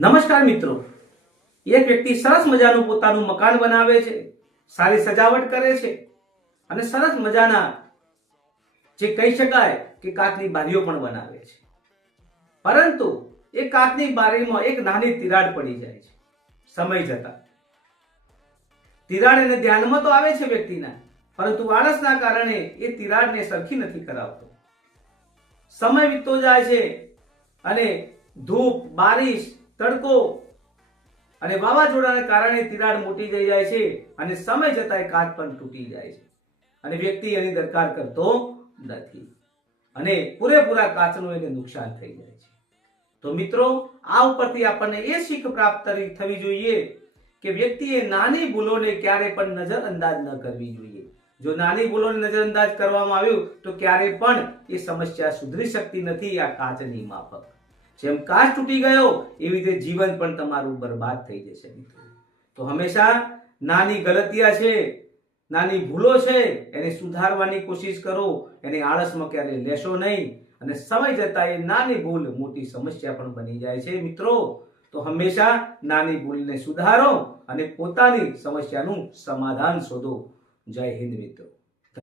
નમસ્કાર મિત્રો, એક વ્યક્તિ સરસ મજાનું પોતાનું મકાન બનાવે છે, સારી સજાવટ કરે છે અને સરસ મજાના જે કહી શકાય કે કાચની બારીઓ પણ બનાવે છે. પરંતુ એ કાચની બારીમાં એક નાની તિરાડ પડી જાય છે. સમય જતા તિરાડ એને ધ્યાનમાં તો આવે છે વ્યક્તિના, પરંતુ આળસના કારણે એ તિરાડને સરખી નથી કરાવતો. સમય વીતતો જાય છે અને ધૂપ, બારિશ, તડકો અને વાવાઝોડાના કારણે તિરાડ મોટી થઈ જાય છે અને સમય જતા એ કાચ પણ તૂટી જાય છે અને વ્યક્તિ એની દરકાર કરતો નથી અને પૂરેપૂરા કાચનું એને નુકસાન થઈ જાય છે. તો મિત્રો, આ ઉપરથી આપણને એ શીખ પ્રાપ્ત થવી જોઈએ કે વ્યક્તિએ નાની ભૂલોને ક્યારે પણ નજરઅંદાજ ન કરવી જોઈએ. જો નાની ભૂલોને નજરઅંદાજ કરવામાં આવ્યું તો ક્યારે પણ એ સમસ્યા સુધરી શકતી નથી. આ કાચની માફક જેમ કાચ તૂટી ગયો એવી રીતે જીવન પણ તમારું બરબાદ થઈ જશે મિત્રો. તો હંમેશા નાની ગલતિયા છે, નાની ભૂલો છે, એને સુધારવાની કોશિશ કરો. એને આળસમાં ક્યારે લેશો નહીં અને સમય જતા એ નાની ભૂલ મોટી સમસ્યા પણ બની જાય છે મિત્રો. તો હંમેશા નાની ભૂલને સુધારો અને પોતાની સમસ્યાનું સમાધાન શોધો. જય હિન્દ મિત્રો.